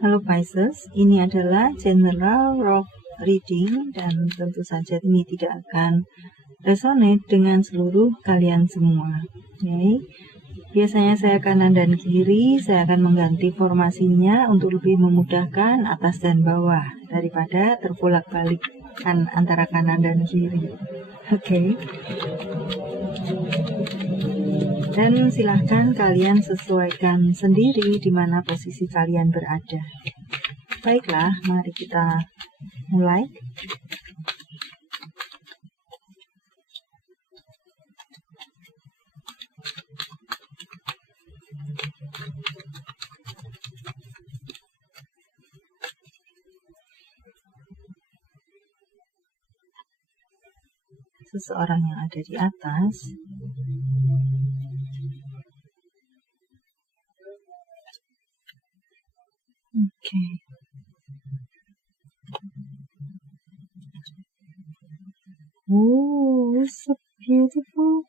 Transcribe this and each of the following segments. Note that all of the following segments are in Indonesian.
Halo Pisces, ini adalah general rock reading dan tentu saja ini tidak akan resonate dengan seluruh kalian semua. Okay. Biasanya saya kanan dan kiri, saya akan mengganti formasinya untuk lebih memudahkan atas dan bawah daripada terbolak-balik antara kanan dan kiri. Oke. Dan silahkan kalian sesuaikan sendiri di mana posisi kalian berada. Baiklah, mari kita mulai. Seseorang yang ada di atas Oh, it's a beautiful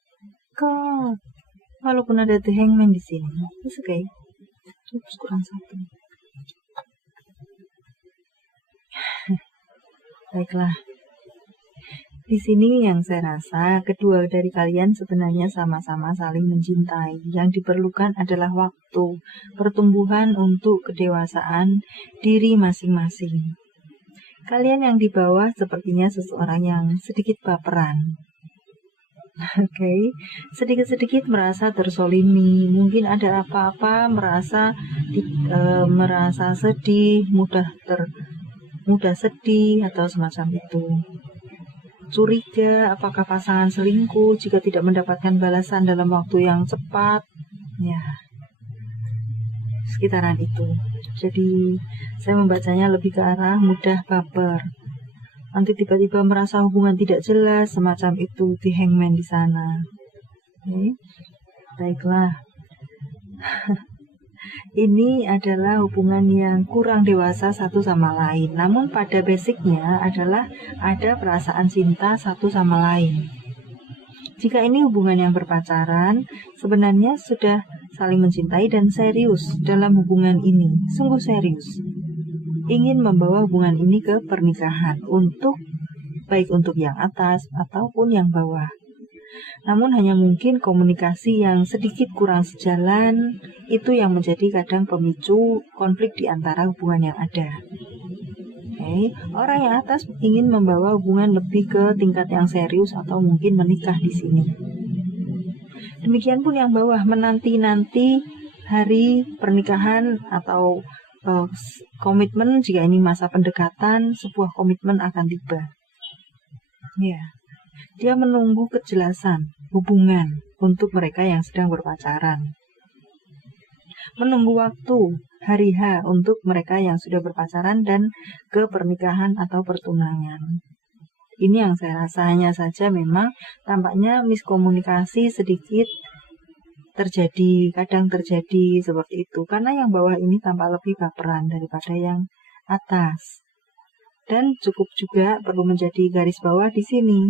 card. Walaupun ada The Hangman di sini, it's okay. Terus kurang satu. Baiklah. Di sini yang saya rasa kedua dari kalian sebenarnya sama-sama saling mencintai. Yang diperlukan adalah waktu, pertumbuhan untuk kedewasaan diri masing-masing. Kalian yang di bawah sepertinya seseorang yang sedikit baperan. Oke. Sedikit-sedikit merasa tersolimi, mungkin ada apa-apa merasa sedih, mudah sedih atau semacam itu. Curiga apakah pasangan selingkuh jika tidak mendapatkan balasan dalam waktu yang cepat. Ya, sekitaran itu. Jadi saya membacanya lebih ke arah mudah baper. Nanti tiba-tiba merasa hubungan tidak jelas, semacam itu, di Hangman di sana. Oke. Baiklah. Ini adalah hubungan yang kurang dewasa satu sama lain. Namun pada basicnya adalah ada perasaan cinta satu sama lain. Jika ini hubungan yang berpacaran, sebenarnya sudah saling mencintai dan serius dalam hubungan ini. Sungguh serius. Ingin membawa hubungan ini ke pernikahan, baik untuk yang atas ataupun yang bawah. Namun hanya mungkin komunikasi yang sedikit kurang sejalan itu yang menjadi kadang pemicu konflik di antara hubungan yang ada. Okay. Orang yang atas ingin membawa hubungan lebih ke tingkat yang serius atau mungkin menikah di sini. Demikian pun yang bawah menanti-nanti hari pernikahan atau komitmen. Jika ini masa pendekatan, sebuah komitmen akan tiba. Ya. Dia menunggu kejelasan hubungan untuk mereka yang sedang berpacaran. Menunggu waktu, hari H untuk mereka yang sudah berpacaran dan ke pernikahan atau pertunangan. Ini yang saya rasa hanya saja memang tampaknya miskomunikasi sedikit terjadi, kadang terjadi seperti itu. Karena yang bawah ini tampak lebih baperan daripada yang atas. Dan cukup juga perlu menjadi garis bawah di sini.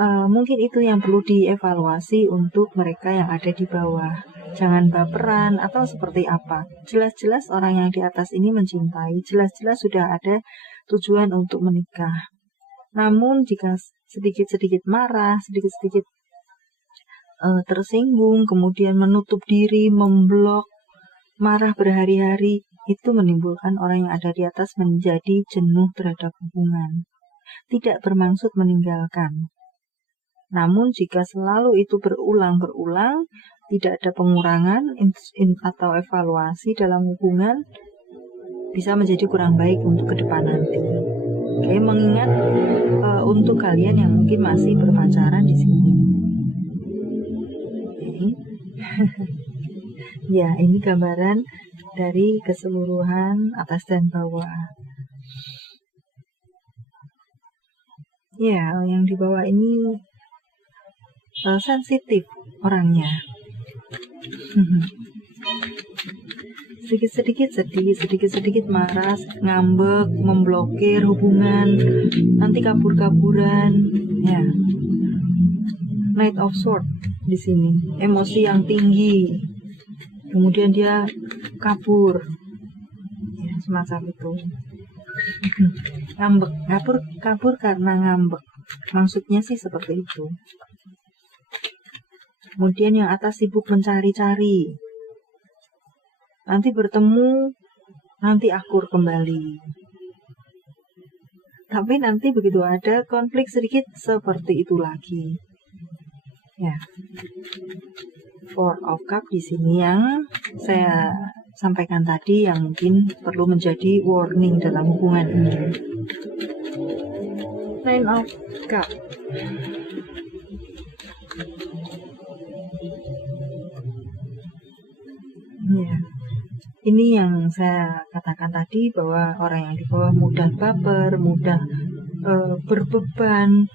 Mungkin itu yang perlu dievaluasi untuk mereka yang ada di bawah. Jangan baperan atau seperti apa. Jelas-jelas orang yang di atas ini mencintai, jelas-jelas sudah ada tujuan untuk menikah. Namun jika sedikit-sedikit marah, sedikit-sedikit tersinggung, kemudian menutup diri, memblok, marah berhari-hari, itu menimbulkan orang yang ada di atas menjadi jenuh terhadap hubungan. Tidak bermaksud meninggalkan. Namun jika selalu itu berulang-ulang, tidak ada pengurangan atau evaluasi dalam hubungan, bisa menjadi kurang baik untuk ke depan nanti. Oke, mengingat untuk kalian yang mungkin masih berpacaran di sini. Oke. Ya, ini gambaran dari keseluruhan atas dan bawah. Ya, yang di bawah ini sensitif orangnya. Sedikit-sedikit sedih, sedikit-sedikit marah, ngambek, memblokir hubungan, nanti kabur-kaburan. Ya, Knight of Swords di sini, emosi yang tinggi, kemudian dia kabur. Ya, semacam itu. Ngambek, kabur karena ngambek. Maksudnya sih seperti itu. Kemudian yang atas sibuk mencari-cari. Nanti bertemu, nanti akur kembali. Tapi nanti begitu ada konflik sedikit seperti itu lagi. Ya. Four of Cups di sini yang saya sampaikan tadi yang mungkin perlu menjadi warning dalam hubungan ini. Nine of Cups. Ya. Ini yang saya katakan tadi bahwa orang yang di bawah mudah baper, mudah berbeban,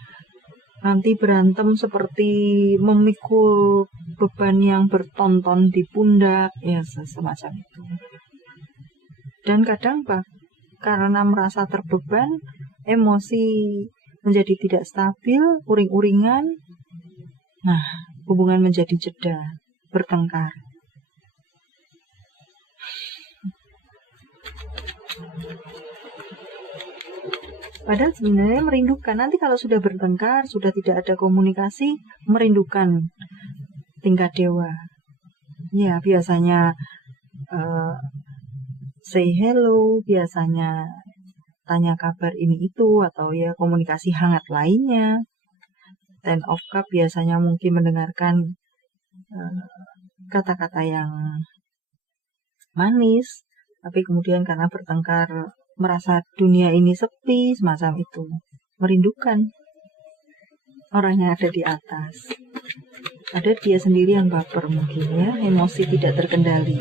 nanti berantem seperti memikul beban yang bertonton di pundak, ya semacam itu. Dan kadang karena merasa terbeban, emosi menjadi tidak stabil, uring-uringan, nah hubungan menjadi jeda, bertengkar. Padahal sebenarnya merindukan. Nanti kalau sudah bertengkar, sudah tidak ada komunikasi, merindukan tingkat dewa. Ya, biasanya say hello, biasanya tanya kabar ini itu, atau ya komunikasi hangat lainnya. Ten of Cup biasanya mungkin mendengarkan kata-kata yang manis, tapi kemudian karena bertengkar merasa dunia ini sepi, semacam itu. Merindukan orang yang ada di atas. Ada dia sendiri yang baper mungkin ya, emosi tidak terkendali.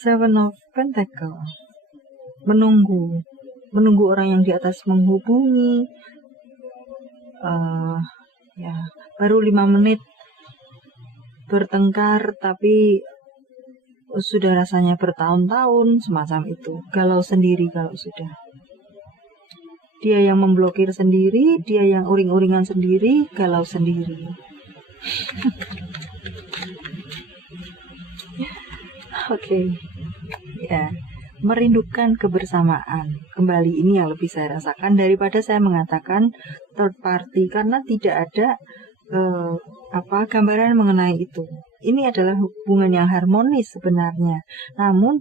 Seven of Pentacles. Menunggu orang yang di atas menghubungi. Ya, baru 5 menit bertengkar tapi sudah rasanya bertahun-tahun, semacam itu. Galau sendiri kalau sudah. Dia yang memblokir sendiri, dia yang uring-uringan sendiri, galau sendiri. Oke. Ya, merindukan kebersamaan. Kembali ini yang lebih saya rasakan daripada saya mengatakan third party, karena tidak ada gambaran mengenai itu. Ini adalah hubungan yang harmonis sebenarnya. Namun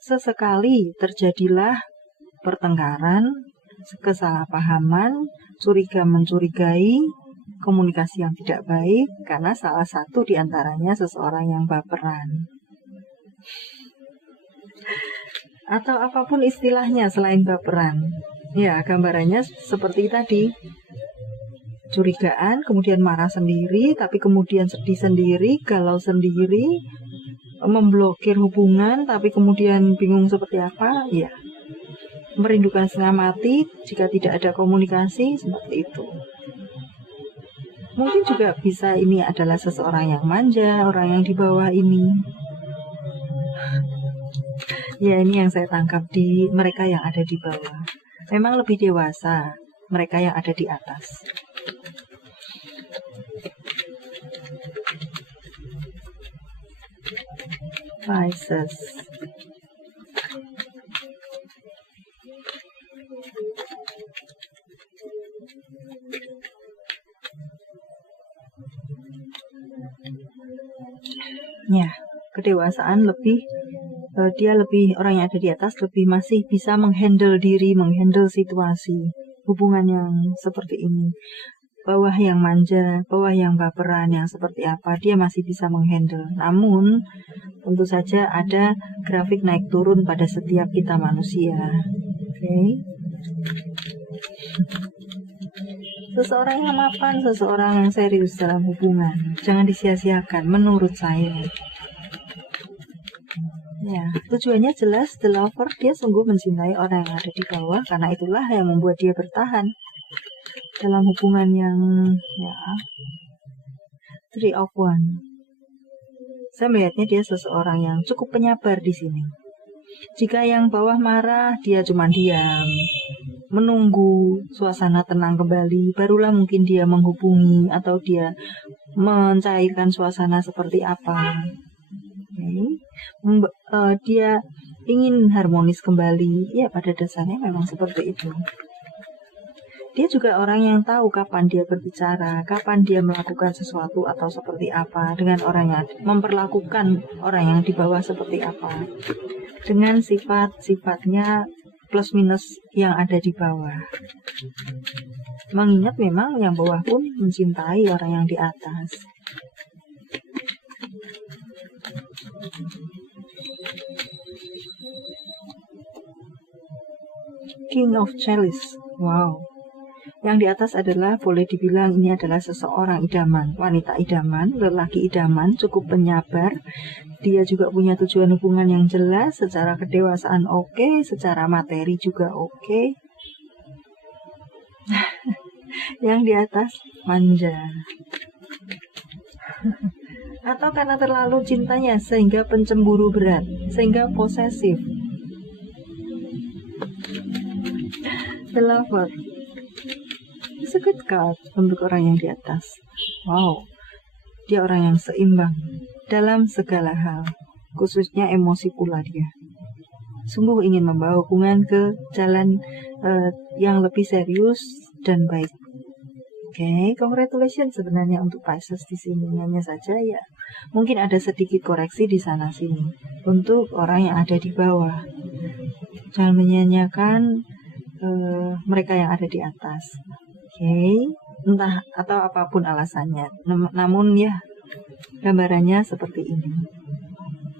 sesekali terjadilah pertengkaran, kesalahpahaman, curiga mencurigai, komunikasi yang tidak baik karena salah satu di antaranya seseorang yang baperan. Atau apapun istilahnya selain baperan. Ya, gambarannya seperti tadi. Curigaan, kemudian marah sendiri, tapi kemudian sedih sendiri, galau sendiri, memblokir hubungan, tapi kemudian bingung seperti apa, ya. Merindukan setengah mati jika tidak ada komunikasi, seperti itu. Mungkin juga bisa ini adalah seseorang yang manja, orang yang di bawah ini. Ya, ini yang saya tangkap di mereka yang ada di bawah. Memang lebih dewasa mereka yang ada di atas. Pisces. Ya, kedewasaan lebih dia lebih, orang yang ada di atas lebih masih bisa menghandle diri, menghandle situasi hubungan yang seperti ini. Bawah yang manja, bawah yang baperan, yang seperti apa, dia masih bisa menghandle. Namun tentu saja ada grafik naik turun pada setiap kita manusia. Oke. Seseorang yang mapan, seseorang yang serius dalam hubungan, jangan disia-siakan menurut saya. Ya, tujuannya jelas, the lover, dia sungguh mencintai orang yang ada di bawah, karena itulah yang membuat dia bertahan dalam hubungan yang, ya, Three of Wands. Saya melihatnya dia seseorang yang cukup penyabar di sini. Jika yang bawah marah, dia cuma diam, menunggu suasana tenang kembali, barulah mungkin dia menghubungi atau dia mencairkan suasana seperti apa. Dia ingin harmonis kembali. Ya, pada dasarnya memang seperti itu. Dia juga orang yang tahu kapan dia berbicara, kapan dia melakukan sesuatu atau seperti apa dengan orang yang memperlakukan orang yang di bawah seperti apa. Dengan sifat-sifatnya plus minus yang ada di bawah. Mengingat memang yang bawah pun mencintai orang yang di atas. King of Chalice. Wow. Yang di atas adalah, boleh dibilang ini adalah seseorang idaman, wanita idaman, lelaki idaman, cukup penyabar. Dia juga punya tujuan hubungan yang jelas, secara kedewasaan oke, secara materi juga oke. Yang di atas manja. Atau karena terlalu cintanya sehingga pencemburu berat, sehingga posesif. The Lover. It's a good card untuk orang yang di atas. Wow, dia orang yang seimbang dalam segala hal, khususnya emosi pula dia. Sungguh ingin membawa hubungan ke jalan yang lebih serius dan baik. Oke, congratulations sebenarnya untuk Pisces di sini. Hanya saja ya, mungkin ada sedikit koreksi di sana sini untuk orang yang ada di bawah. Jangan menyanyiakan mereka yang ada di atas. Entah atau apapun alasannya, namun ya gambarannya seperti ini.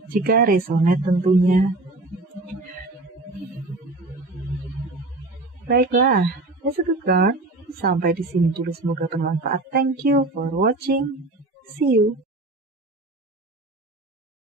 Jika resonate tentunya. Baiklah, it's a good card. Sampai di sini dulu, semoga bermanfaat. Thank you for watching. See you.